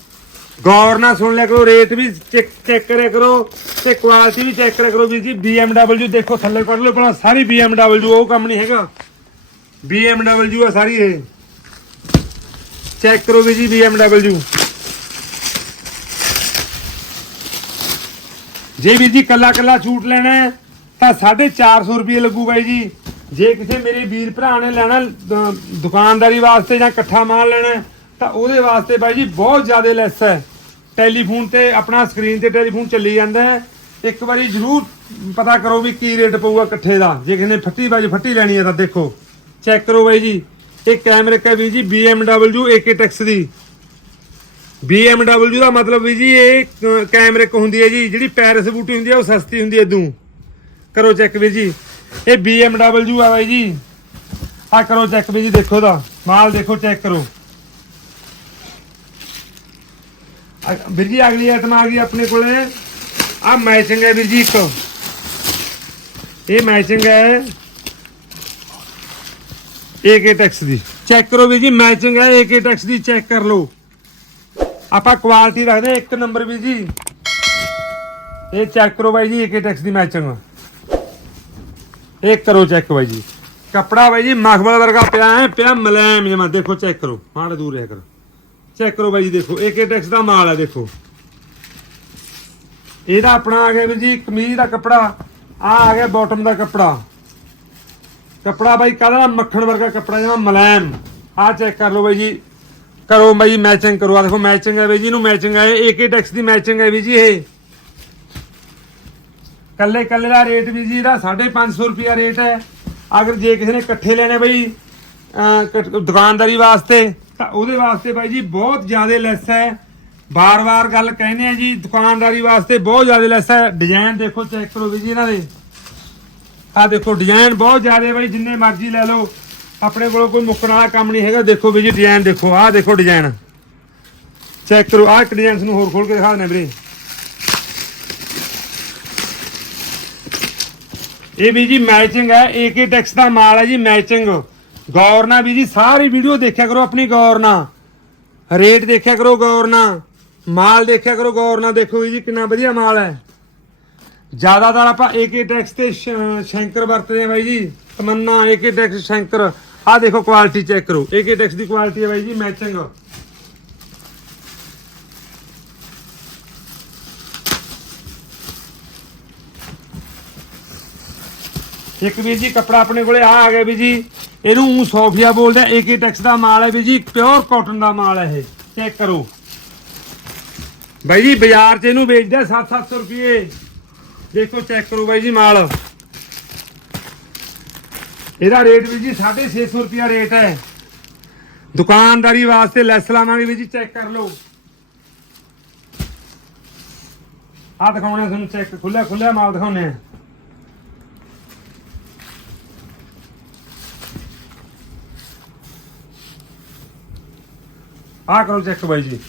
ਗੌਰ ਨਾਲ ਸੁਣ ਲਿਆ ਕਰੋ ਰੇਟ ਵੀ ਚੈੱਕ ਚੈੱਕ ਕਰਿਆ ਕਰੋ ਤੇ ਕੁਆਲਿਟੀ ਵੀ ਚੈੱਕ ਕਰਿਆ ਕਰੋ ਵੀਰ ਜੀ। BMW ਦੇਖੋ, ਥੱਲੇ ਕੱਢ ਲਓ ਭਲਾ ਸਾਰੀ BMW ਉਹ ਕੰਮ ਨਹੀਂ ਹੈਗਾ। BMW ਆ ਸਾਰੀ ਇਹ। ਚੈੱਕ ਕਰੋ ਵੀਰ ਜੀ BMW ਜੇ ਵੀਰ ਜੀ ਕੱਲਾ ਕੱਲਾ ਛੂਟ ਲੈਣਾ ਹੈ ਤਾਂ 450 ਰੁਪਏ ਲੱਗੂ ਬਾਈ ਜੀ। ਜੇ ਕਿਸੇ ਮੇਰੇ ਵੀਰ ਭਰਾ ਨੇ ਲੈਣਾ ਅਹ, ਦੁਕਾਨਦਾਰੀ ਵਾਸਤੇ ਜਾਂ ਇਕੱਠਾ ਮਾਲ ਲੈਣਾ ਹੈ, ਤਾਂ ਉਹਦੇ ਵਾਸਤੇ ਬਾਈ ਜੀ ਬਹੁਤ ਜ਼ਿਆਦਾ ਲੈਸ ਹੈ। ਟੈਲੀਫੋਨ ਤੇ ਆਪਣਾ ਸਕਰੀਨ ਤੇ ਟੈਲੀਫੋਨ ਚੱਲੀ ਜਾਂਦਾ ਹੈ। ਇੱਕ ਵਾਰੀ ਜ਼ਰੂਰ ਪਤਾ ਕਰੋ ਵੀ ਕੀ ਰੇਟ ਪਊਗਾ ਇਕੱਠੇ ਦਾ। ਜੇ ਕਿਸੇ ਨੇ ਫੱਟੀ ਬਾਈ ਜੀ ਫੱਟੀ ਲੈਣੀ ਹੈ ਤਾਂ ਦੇਖੋ। ਚੈੱਕ ਕਰੋ ਬਾਈ ਜੀ। ਇਹ ਕੈਮਰੇ ਕਾ ਵੀਰ ਜੀ BMW AK ਟੈਕਸ ਦੀ। BMW ਦਾ ਮਤਲਬ ਵੀ ਜੀ ਇਹ ਅਹ, ਕੈਮਰੇ ਕ ਹੁੰਦੀ ਹੈ ਜੀ ਜਿਹੜੀ ਪੈਰਿਸ ਬੂਟੀ ਹੁੰਦੀ ਹੈ ਉਹ ਸਸਤੀ ਹੁੰਦੀ ਹੈ ਇਦੋਂ ਕਰੋ ਚੈੱਕ ਵੀ ਜੀ। ਇਹ BMW ਆ ਬਾਈ ਜੀ। ਆ ਕਰੋ ਚੈੱਕ ਵੀ ਜੀ ਦੇਖੋ ਦਾ ਮਾਲ ਦੇਖੋ ਚੈੱਕ ਕਰੋ। ਵੀਰ ਜੀ ਅਗਲੀ ਆਈਟਮ ਆ ਗਈ ਆਪਣੇ ਕੋਲੇ। ਆ ਮੈਚਿੰਗ ਹੈ ਵੀਰ ਜੀ ਇੱਕ। ਇਹ ਮੈਚਿੰਗ ਹੈ AK ਟੈਕਸ ਦੀ। ਚੈੱਕ ਕਰੋ ਵੀਰ ਜੀ ਮੈਚਿੰਗ ਹੈ AK ਟੈਕਸ ਦੀ ਚੈੱਕ ਕਰ ਲਓ। ਆਪਾਂ ਕੁਆਲਿਟੀ ਰੱਖਦੇ ਹਾਂ, ਇੱਕ ਨੰਬਰ ਵੀ ਜੀ। ਇਹ ਚੈੱਕ ਕਰੋ ਬਾਈ ਜੀ, AK ਟੈਕਸ ਦੀ ਮੈਚਿੰਗ ਇਹ ਕਰੋ ਚੈੱਕ ਬਾਈ ਜੀ। ਕਪੜਾ ਬਾਈ ਜੀ, ਮਖਮਲ ਵਰਗਾ ਪਿਆ ਹੈ, ਪਿਆ ਮਲੈਮ ਜਮਾ ਦੇਖੋ ਚੈੱਕ ਕਰੋ, ਮਾੜਾ ਦੂਰ ਰਹਿ ਕਰੋ। ਚੈੱਕ ਕਰੋ ਬਾਈ ਜੀ, ਦੇਖੋ ਏਕੇ ਟੈਕਸ ਦਾ ਮਾਲ ਹੈ ਦੇਖੋ। ਇਹਦਾ ਆਪਣਾ ਆ ਗਿਆ ਵੀ ਜੀ, ਕਮੀਜ਼ ਦਾ ਕਪੜਾ। ਆ ਆ ਗਿਆ ਬਾਟਮ ਦਾ ਕਪੜਾ। ਕਪੜਾ ਬਾਈ ਕਾਹਦਾ? ਮੱਖਣ ਵਰਗਾ ਕਪੜਾ ਜਮਾ ਮਲੈਮ। ਆ ਚੈੱਕ ਕਰ ਲਓ ਬਾਈ ਜੀ। ਕਰੋ ਬਾਈ ਮੈਚਿੰਗ ਕਰੋ ਆ ਦੇਖੋ ਮੈਚਿੰਗ ਹੈ ਬਾਈ ਜੀ ਨੂੰ ਮੈਚਿੰਗ ਹੈ। AK ਟੈਕਸ ਦੀ ਮੈਚਿੰਗ ਹੈ ਵੀ ਜੀ ਇਹ। ਕੱਲੇ ਕੱਲੇ ਦਾ ਰੇਟ ਵੀ ਜੀ, ਇਹਦਾ 550 ਰੁਪਿਆ ਰੇਟ ਹੈ। ਅਗਰ ਜੇ ਕਿਸੇ ਨੇ ਇਕੱਠੇ ਲੈਣੇ ਬਈ ਦੁਕਾਨਦਾਰੀ ਵਾਸਤੇ, ਤਾਂ ਉਹਦੇ ਵਾਸਤੇ ਬਾਈ ਜੀ ਬਹੁਤ ਜ਼ਿਆਦਾ ਲੈਸ ਹੈ। ਬਾਰ-ਬਾਰ ਗੱਲ ਕਹਿੰਦੇ ਆ ਜੀ, ਦੁਕਾਨਦਾਰੀ ਵਾਸਤੇ ਬਹੁਤ ਜ਼ਿਆਦਾ ਲੈਸ ਹੈ। ਡਿਜ਼ਾਈਨ ਦੇਖੋ ਚੈੱਕ ਕਰੋ ਵੀ ਜੀ ਇਹਨਾਂ ਦੇ। ਆ ਦੇਖੋ ਡਿਜ਼ਾਈਨ ਬਹੁਤ ਜ਼ਿਆਦਾ ਬਾਈ, ਜਿੰਨੇ ਮਰਜ਼ੀ ਲੈ ਲਓ। ਆਪਣੇ ਕੋਲ ਕੋਈ ਮੁੱਕਣ ਵਾਲਾ ਕੰਮ ਨਹੀਂ ਹੈਗਾ। ਦੇਖੋ ਵੀ ਜੀ ਡਿਜ਼ਾਈਨ ਦੇਖੋ। ਆਹ ਦੇਖੋ ਡਿਜ਼ਾਈਨ ਚੈੱਕ ਕਰੋ। ਆਹ ਇੱਕ ਡਿਜ਼ਾਈਨ ਨੂੰ ਹੋਰ ਖੋਲ ਕੇ ਦਿਖਾ ਦਿੰਦੇ ਵੀਰੇ। ਇਹ ਵੀ ਜੀ ਮੈਚਿੰਗ ਹੈ। ਏਕੇ ਟੈਕਸ ਦਾ ਮਾਲ ਹੈ ਜੀ ਮੈਚਿੰਗ ਗੌਰ ਨਾਲ ਵੀ ਜੀ, ਸਾਰੀ ਵੀਡੀਓ ਦੇਖਿਆ ਕਰੋ ਆਪਣੀ ਗੌਰ ਨਾਲ। ਰੇਟ ਦੇਖਿਆ ਕਰੋ ਗੌਰ ਨਾਲ। ਮਾਲ ਦੇਖਿਆ ਕਰੋ ਗੌਰ ਨਾਲ। ਦੇਖੋ ਜੀ, ਕਿੰਨਾ ਵਧੀਆ ਮਾਲ ਹੈ। ਜ਼ਿਆਦਾਤਰ ਆਪਾਂ ਏਕੇ ਟੈਕਸ ਤੇ ਸ਼ੈਂਕਰ ਵਰਤਦੇ ਆ ਬਾਈ ਜੀ। ਤਮੰਨਾ AK ਟੈਕਸ ਸ਼ੈਂਕਰ। ਆਹ ਦੇਖੋ ਕੁਆਲਿਟੀ ਚੈੱਕ ਕਰੋ। ਏਕੇ ਟੈਕਸ ਦੀ ਕੁਆਲਿਟੀ ਹੈ ਬਾਈ ਜੀ ਮੈਚਿੰਗ ਇੱਕ ਵੀਰ ਜੀ, ਕੱਪੜਾ ਆਪਣੇ ਕੋਲੇ ਆ ਆ ਗਿਆ ਵੀ ਜੀ। ਇਹਨੂੰ ਸੋਫੀਆ ਬੋਲਦੇ ਆ AK ਟੈਕਸ ਦਾ ਮਾਲ ਹੈ ਵੀ ਜੀ ਪਿਓਰ ਕਾਟਨ ਦਾ ਮਾਲ ਹੈ ਇਹ। ਚੈੱਕ ਕਰੋ। ਬਾਈ ਜੀ, ਬਾਜ਼ਾਰ 'ਚ ਇਹਨੂੰ ਵੇਚਦੇ ਆ 7-700 ਰੁਪਏ ਦੇਖੋ ਚੈੱਕ ਕਰੋ ਬਾਈ ਜੀ, ਮਾਲ। ਇਹਦਾ ਰੇਟ ਵੀ ਜੀ 650 ਰੁਪਿਆ ਰੇਟ ਹੈ। ਦੁਕਾਨਦਾਰੀ ਵਾਸਤੇ ਲੈਸ ਲਾਵਾਂਗੇ ਵੀ ਜੀ, ਚੈੱਕ ਕਰ ਲਓ। ਆ ਦਿਖਾਉਣੇ ਤੁਹਾਨੂੰ ਚੈੱਕ ਖੁੱਲਿਆ ਖੁੱਲਿਆ ਮਾਲ ਦਿਖਾਉਣੇ ਆ। ਆ ਕਰੋ ਚੈੱਕ ਬਾਈ ਜੀ।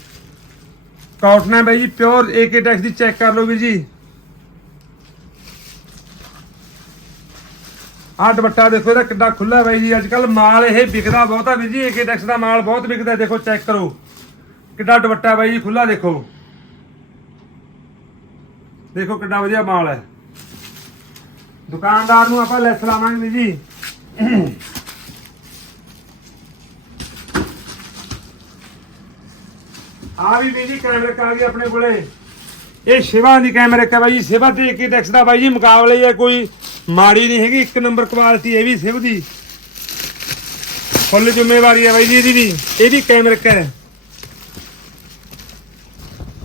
ਕਾਟਨ ਹੈ ਬਾਈ ਜੀ, ਪਿਓਰ AK ਟੈਕਸ ਦੀ ਚੈੱਕ ਕਰ ਲਓ ਵੀਰ ਜੀ। ਆਹ ਦੁਪੱਟਾ ਦੇਖੋ ਇਹਦਾ ਕਿੱਡਾ ਖੁੱਲਾ ਬਾਈ ਜੀ। ਅੱਜ ਕੱਲ ਮਾਲ ਇਹ ਵਿਕਦਾ ਬਹੁਤਾ ਵੀਰ ਜੀ AK ਟੈਕਸ ਦਾ ਮਾਲ ਬਹੁਤ ਵਿਕਦਾ, ਦੇਖੋ ਚੈੱਕ ਕਰੋ। ਕਿੱਡਾ ਦੁਪੱਟਾ ਬਾਈ ਜੀ ਖੁੱਲਾ ਦੇਖੋ। ਦੇਖੋ ਕਿੱਡਾ ਵਧੀਆ ਮਾਲ ਹੈ। ਦੁਕਾਨਦਾਰ ਨੂੰ ਆਪਾਂ ਲੈਸ ਲਾਵਾਂਗੇ ਜੀ। ਆ ਵੀ ਵੀ ਕੈਮਰੇ ਕਾ ਗਏ ਆਪਣੇ ਕੋਲੇ। ਇਹ ਸ਼ਿਵਾ ਦੀ ਕੈਮਰੇ ਕਾ ਬਾਈ ਸ਼ਿਵਾ ਤੇ ਇੱਕ ਟੈਕਸ ਦਾ ਬਾਈ ਜੀ, ਮੁਕਾਬਲੇ ਹੈ ਕੋਈ ਮਾੜੀ ਨਹੀਂ ਹੈਗੀ, ਇੱਕ ਨੰਬਰ ਕੁਆਲਿਟੀ ਇਹ ਵੀ ਸ਼ਿਵ ਦੀ। ਫੁੱਲ ਜ਼ਿੰਮੇਵਾਰੀ ਹੈ ਬਾਈ ਜੀ ਇਹਦੀ ਵੀ, ਇਹ ਵੀ ਕੈਮਰੇ ਹੈ।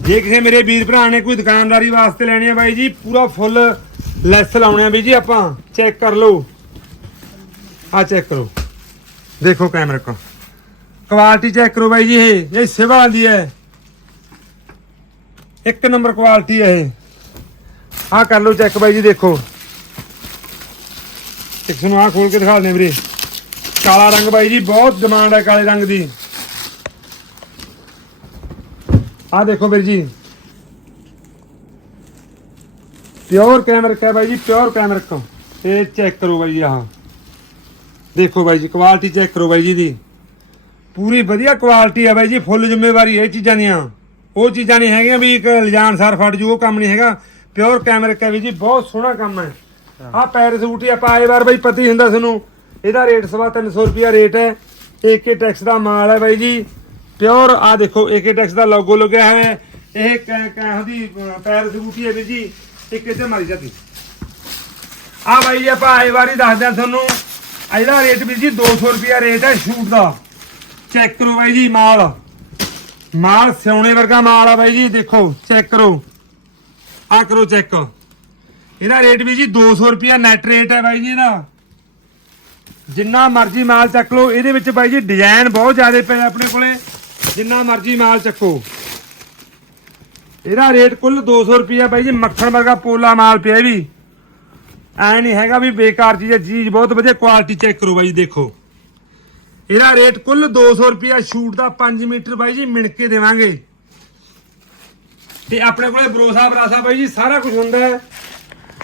ਜੇ ਕਿਸੇ ਮੇਰੇ ਵੀਰ ਭਰਾ ਨੇ ਕੋਈ ਦੁਕਾਨਦਾਰੀ ਵਾਸਤੇ ਲੈਣੀ ਹੈ ਬਾਈ ਜੀ, ਪੂਰਾ ਫੁੱਲ ਲੈਸ ਲਾਉਣੇ ਆ ਬਾਈ ਜੀ ਆਪਾਂ ਚੈੱਕ ਕਰ ਲਓ। ਆ ਚੈੱਕ ਕਰੋ। ਦੇਖੋ ਕੈਮਰਕ ਕੁਆਲਿਟੀ ਚੈੱਕ ਕਰੋ ਬਾਈ ਜੀ ਇਹ ਇਹ ਸਿਵਾ ਦੀ ਹੈ। ਇੱਕ ਨੰਬਰ ਕੁਆਲਿਟੀ ਹੈ ਇਹ। ਆ ਕਰ ਲਓ ਚੈੱਕ ਬਾਈ ਜੀ ਦੇਖੋ। ਇੱਕ ਨੂੰ ਆ ਖੋਲ ਕੇ ਦਿਖਾ ਦਿੰਦੇ ਵੀਰੇ। ਕਾਲਾ ਰੰਗ ਬਾਈ ਜੀ, ਬਹੁਤ ਡਿਮਾਂਡ ਹੈ ਕਾਲੇ ਰੰਗ ਦੀ। ਆ ਦੇਖੋ ਵੀਰ ਜੀ। ਪਿਓਰ ਕੈਮਰਾ ਹੈ ਬਾਈ ਜੀ ਪਿਓਰ ਕੈਮਰਾ ਇਹ ਚੈੱਕ ਕਰੋ ਬਾਈ ਜੀ ਆਹ। ਦੇਖੋ ਬਾਈ ਜੀ ਕੁਆਲਿਟੀ ਚੈੱਕ ਕਰੋ ਬਾਈ ਜੀ ਦੀ। ਪੂਰੀ ਵਧੀਆ ਕੁਆਲਿਟੀ ਹੈ ਬਾਈ ਜੀ ਫੁੱਲ ਜ਼ਿੰਮੇਵਾਰੀ ਇਹ ਚੀਜ਼ਾਂ ਦੀਆਂ। ਉਹ ਚੀਜ਼ਾਂ ਨਹੀਂ ਹੈਗੀਆਂ ਵੀ ਇੱਕ ਲਿਜਾਨ ਸਾਰ ਫਟ ਜੂ, ਉਹ ਕੰਮ ਨਹੀਂ ਹੈਗਾ। ਪਿਓਰ ਕੈਮਰਾ ਹੈ ਵੀ ਜੀ, ਬਹੁਤ ਸੋਹਣਾ ਕੰਮ ਹੈ। ਆ ਪੈਰ ਸੂਟ ਹੀ ਆਪਾਂ ਆਏ ਵਾਰ ਬਾਈ ਪਤੀ ਹੁੰਦਾ ਤੁਹਾਨੂੰ ਇਹਦਾ ਰੇਟ ਸਵਾ 300 ਰੁਪਿਆ ਰੇਟ ਹੈ। ਏਕੇ ਟੈਕਸ ਦਾ ਮਾਲ ਹੈ ਬਾਈ ਜੀ। ਪਿਓਰ, ਆ ਦੇਖੋ, ਏਕੇ ਟੈਕਸ ਦਾ ਲੋਗੋ ਲੱਗਿਆ ਹੋਇਆ ਹੈ। ਇਹ ਕਹਿ ਦੀ ਪੈਰ ਸੂਟ ਹੀ ਹੈ ਵੀਰ ਜੀ। ਇੱਕ ਇੱਥੇ ਮਾਰੀ ਜਾਂਦੀ ਆ ਬਾਈ ਜੀ, ਆਪਾਂ ਆਏ ਵਾਰੀ ਦੱਸਦੇ ਆ ਤੁਹਾਨੂੰ। ਇਹਦਾ ਰੇਟ ਵੀਰ ਜੀ 200 ਰੁਪਿਆ ਰੇਟ ਹੈ ਸ਼ੂਟ ਦਾ। ਚੈੱਕ ਕਰੋ ਬਾਈ ਜੀ, ਮਾਲ। ਮਾਲ ਸਿਉਣੇ ਵਰਗਾ ਮਾਲ ਆ ਬਾਈ ਜੀ, ਦੇਖੋ, ਚੈੱਕ ਕਰੋ। ਆ ਕਰੋ ਚੈੱਕ। ਇਹਦਾ ਰੇਟ ਵੀ ਜੀ 200 ਰੁਪਿਆ ਨੈਟ ਰੇਟ ਹੈ ਬਾਈ ਜੀ ਇਹਦਾ। ਜਿੰਨਾ ਮਰਜ਼ੀ ਮਾਲ ਚੱਕ ਲਓ, ਇਹਦੇ ਵਿੱਚ ਬਾਈ ਜੀ ਡਿਜ਼ਾਈਨ ਬਹੁਤ ਜ਼ਿਆਦਾ ਪਏ ਆਪਣੇ ਕੋਲੇ। ਜਿੰਨਾ ਮਰਜ਼ੀ ਮਾਲ ਚੱਕੋ। ਇਹਦਾ ਰੇਟ ਕੁੱਲ 200 ਰੁਪਿਆ ਬਾਈ ਜੀ, ਮੱਖਣ ਵਰਗਾ ਪੋਲਾ ਮਾਲ ਪਿਆ ਇਹ ਵੀ ਐ ਨਹੀਂ ਹੈਗਾ ਵੀ ਬੇਕਾਰ ਚੀਜ਼ ਹੈ, ਚੀਜ਼ ਬਹੁਤ ਵਧੀਆ ਕੁਆਲਿਟੀ ਚੈੱਕ ਕਰੋ ਬਾਈ ਜੀ, ਦੇਖੋ। ਇਹਦਾ ਰੇਟ ਕੁੱਲ 200 ਰੁਪਿਆ ਸ਼ੂਟ ਦਾ 5 ਮੀਟਰ ਬਾਈ ਜੀ ਮਿਣ ਕੇ ਦੇਵਾਂਗੇ। ਤੇ ਆਪਣੇ ਕੋਲੇ ਬਰੋਸਾ ਬਰਾਸਾ ਬਾਈ ਜੀ, ਸਾਰਾ ਕੁਝ ਹੁੰਦਾ ਹੈ।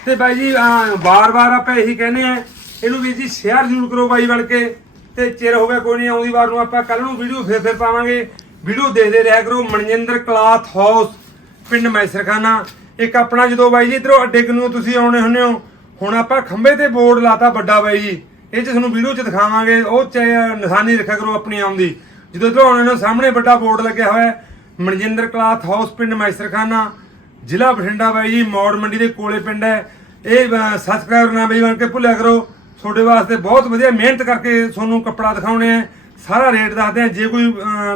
ਤੇ ਬਾਈ ਜੀ ਵਾਰ-ਵਾਰ ਆਪਾਂ ਇਹੀ ਕਹਿੰਦੇ ਆ ਇਹਨੂੰ ਵੀ ਜੀ ਸ਼ੇਅਰ ਜ਼ਰੂਰ ਕਰੋ ਬਾਈ ਬਣ ਕੇ, ਤੇ ਚਿਰ ਹੋ ਗਿਆ ਕੋਈ ਨਹੀਂ, ਆਉਂਦੀ ਵਾਰ ਨੂੰ ਆਪਾਂ ਕੱਲ ਨੂੰ ਵੀਡੀਓ ਫੇਰ ਫੇਰ ਪਾਵਾਂਗੇ। ਵੀਡੀਓ ਦੇਖਦੇ ਰਿਹਾ ਕਰੋ ਮਨਜਿੰਦਰ ਕਲਾਥ ਹਾਊਸ, ਪਿੰਡ ਮੈਸਰਖਾਨਾ। ਇੱਕ ਆਪਣਾ ਜਦੋਂ ਬਾਈ ਜੀ, ਇਧਰੋਂ ਅੱਡੇ ਨੂੰ ਤੁਸੀਂ ਆਉਣੇ ਹੁੰਦੇ ਹੋ, ਹੁਣ ਆਪਾਂ ਖੰਬੇ ਤੇ ਬੋਰਡ ਲਾਤਾ ਵੱਡਾ ਬਾਈ ਜੀ। ਇਹ ਚ ਤੁਹਾਨੂੰ ਵੀਡੀਓ ਚ ਦਿਖਾਵਾਂਗੇ, ਉਹ ਚ ਨਿਸ਼ਾਨੀ ਰੱਖਿਆ ਕਰੋ ਆਪਣੀ ਆਉਂਦੀ ਜਦੋਂ ਇਧਰੋਂ ਆਉਣੇ ਨੂੰ ਸਾਹਮਣੇ ਵੱਡਾ ਬੋਰਡ ਲੱਗਿਆ ਹੋਇਆ ਮਨਜਿੰਦਰ ਕਲਾਥ ਹਾਊਸ, ਪਿੰਡ ਮੈਸਰਖਾਨਾ। ਜ਼ਿਲ੍ਹਾ ਬਠਿੰਡਾ ਬਾਈ ਜੀ, ਮੌੜ ਮੰਡੀ ਦੇ ਕੋਲੇ ਪਿੰਡ ਹੈ। ਇਹ ਸਬਸਕ੍ਰਾਈਬਰ ਨਾ ਬਈ ਬਣ ਕੇ ਭੁੱਲਿਆ ਕਰੋ। ਤੁਹਾਡੇ ਵਾਸਤੇ ਬਹੁਤ ਵਧੀਆ ਮਿਹਨਤ ਕਰਕੇ ਤੁਹਾਨੂੰ ਕੱਪੜਾ ਦਿਖਾਉਣੇ ਆ। ਸਾਰਾ ਰੇਟ ਦੱਸਦੇ ਆ। ਜੇ ਕੋਈ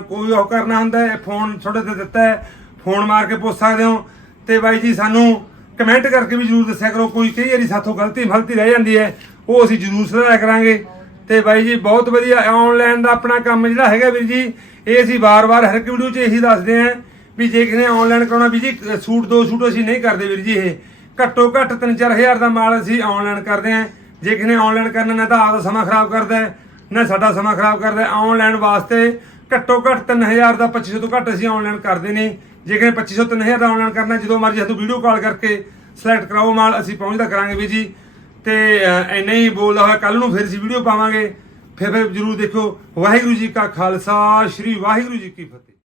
ਕੋਈ ਉਹ ਕਰਨਾ ਹੁੰਦਾ ਹੈ, ਫੋਨ ਤੁਹਾਡੇ ਤੇ ਦਿੱਤਾ ਹੈ, ਫੋਨ ਮਾਰ ਕੇ ਪੁੱਛ ਸਕਦੇ ਹੋ। ਤੇ ਬਾਈ ਜੀ, ਸਾਨੂੰ ਕਮੈਂਟ ਕਰਕੇ ਵੀ ਜਰੂਰ ਦੱਸਿਆ ਕਰੋ। ਕੋਈ ਕਈ ਵਾਰੀ ਸਾਥੋਂ ਗਲਤੀ ਫਲਤੀ ਰਹਿ ਜਾਂਦੀ ਹੈ, ਉਹ ਅਸੀਂ ਜਰੂਰ ਸੁਧਾਰਿਆ ਕਰਾਂਗੇ। ਤੇ ਬਾਈ ਜੀ, ਬਹੁਤ ਵਧੀਆ ਆਨਲਾਈਨ ਦਾ ਆਪਣਾ ਕੰਮ ਜਿਹੜਾ ਹੈਗਾ ਵੀਰ ਜੀ, ਇਹ ਅਸੀਂ ਵਾਰ-ਵਾਰ ਹਰ ਇੱਕ ਵੀਡੀਓ 'ਚ ਇਹੀ ਦੱਸਦੇ ਆਂ। ਵੀ ਜੇ ਕਿਸੇ ਨੇ ਆਨਲਾਈਨ ਕਰਾਉਣਾ ਵੀ ਜੀ ਸੂਟ ਦੋ ਸੂਟ ਅਸੀਂ ਨਹੀਂ ਕਰਦੇ ਵੀਰ ਜੀ ਇਹ। ਘੱਟੋ ਘੱਟ 3-4000 ਦਾ ਮਾਲ ਅਸੀਂ ਆਨਲਾਈਨ ਕਰਦੇ ਆਂ ਜੇ ਕਿਸੇ ਨੇ ਆਨਲਾਈਨ ਕਰਨਾ ਨਾ ਤਾਂ ਆਪਦਾ ਸਮਾਂ ਖਰਾਬ ਕਰਦਾ ਹੈ ਨਾ ਸਾਡਾ ਸਮਾਂ ਖਰਾਬ ਕਰਦਾ ਹੈ। ਆਨਲਾਈਨ ਵਾਸਤੇ ਘੱਟੋ ਘੱਟ 3000 ਦਾ 2500 ਤੋਂ ਘੱਟ ਅਸੀਂ ਆਨਲਾਈਨ ਕਰਦੇ ਨੇ। ਜੇ ਕਿਸੇ ਨੇ 2500 3000 ਦਾ ਆਨਲਾਈਨ ਕਰਨਾ ਜਦੋਂ ਮਰਜ਼ੀ ਸਾਨੂੰ ਵੀਡੀਓ ਕਾਲ ਕਰਕੇ ਸਿਲੈਕਟ ਕਰਾਓ ਮਾਲ ਅਸੀਂ ਪਹੁੰਚਦਾ ਕਰਾਂਗੇ ਵੀ ਜੀ। ਤੇ ਅਹ, ਇੰਨਾ ਹੀ ਬੋਲਦਾ ਹੋਇਆ ਕੱਲ ਨੂੰ ਫਿਰ ਅਸੀਂ ਵੀਡੀਓ ਪਾਵਾਂਗੇ। ਫਿਰ ਫਿਰ ਜਰੂਰ ਦੇਖੋ ਵਾਹਿਗੁਰੂ ਜੀ ਕਾ ਖਾਲਸਾ ਸ੍ਰੀ ਵਾਹਿਗੁਰੂ ਜੀ ਕੀ ਫਤਿਹ।